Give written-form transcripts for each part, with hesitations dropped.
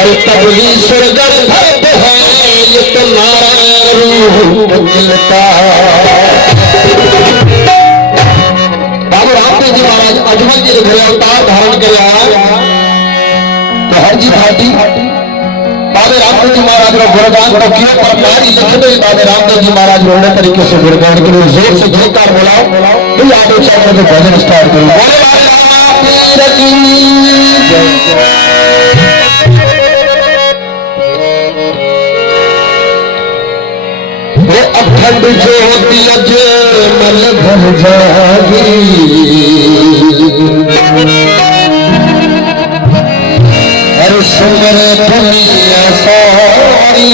तब ही स्वर्गम भक्त है इतना रूप मिलता। बाबू रामदेव जी महाराज अजमल जी ने घर अवतार धारण किया तो हर जी भाटी बाबे रामदेव जी महाराज का गुणगान तो किया पर नारी लिखते ही बाबे रामदेव जी महाराज ने उन्हें तरीके से गुणगान के लिए जोर से जयकार बोलाओ तो याद हो चाहे तो भजन स्टार्ट करो। बोले बाबे रामदेव की जय। अखंड ज्योति अजमल भर जागी हर सुमर दुनिया सारी।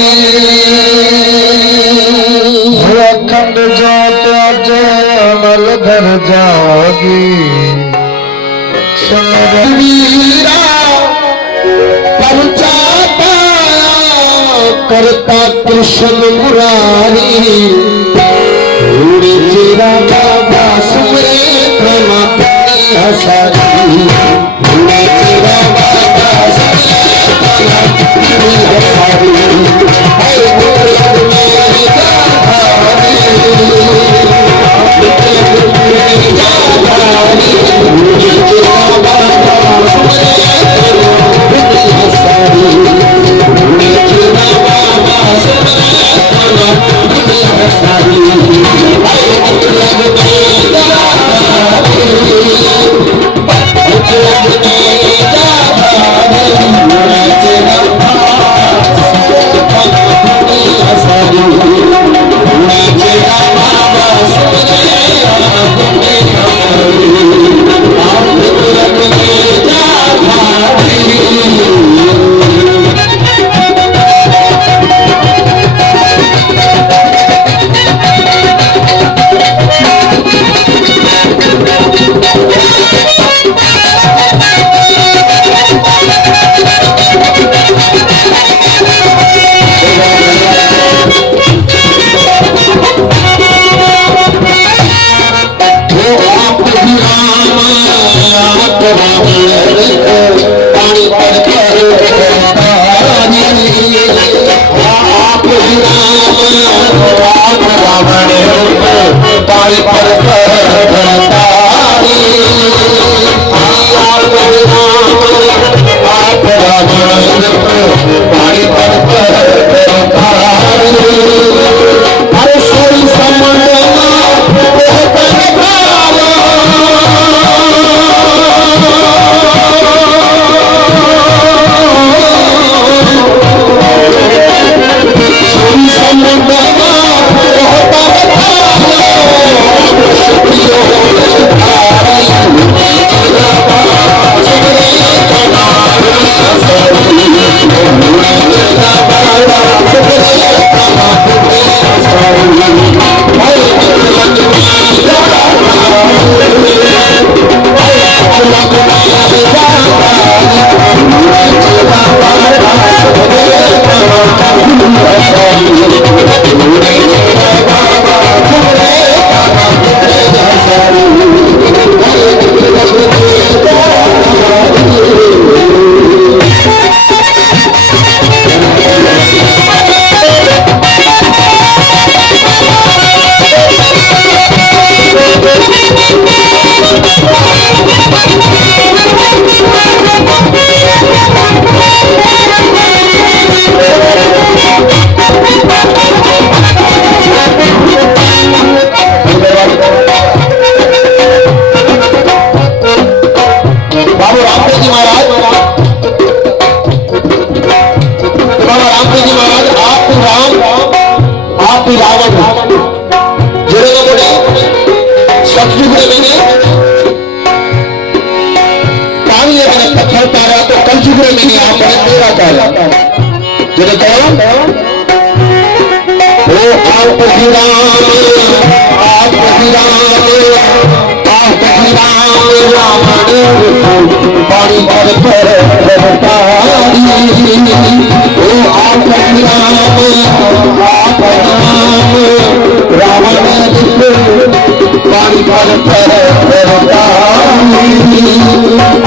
अखंड ज्योति अजमल भर जागी सुमर वीरा पंचाता करता कृष्ण मुरारी तेरा बाबा सुमरे प्रमा हसारी तेरा बाबा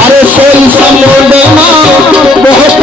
अरे सोई समुद्र बहुत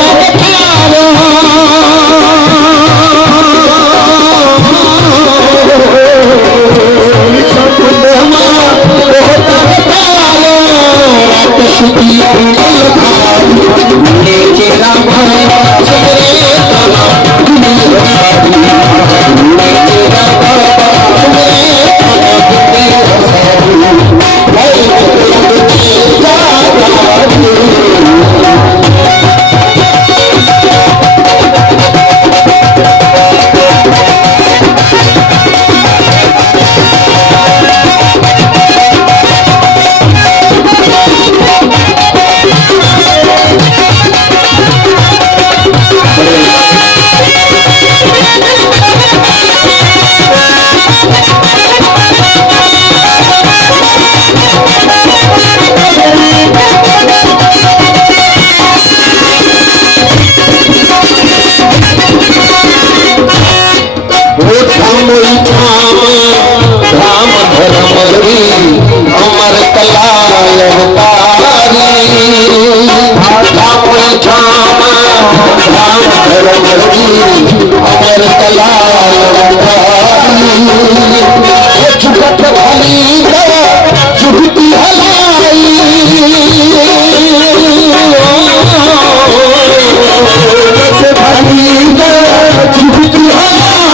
अमर कला चुकट भली चुगती हलाई भली चुगती हलाई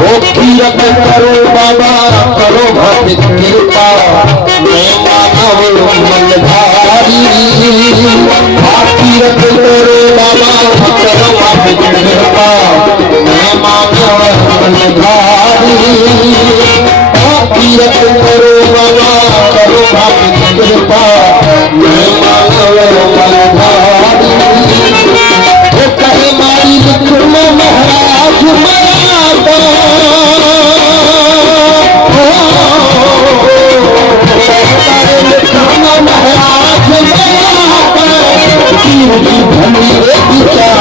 करो बाबा करो भक्त कृपा मैं मानव मनधारी आखिरत करो बाबा करो भक्त कृपा मैं मानव मनधारी आखिरत करो बाबा करो भक्त कृपा मैं मानव मनधारी वो कहे मारी तुम महाराज मराता महाराज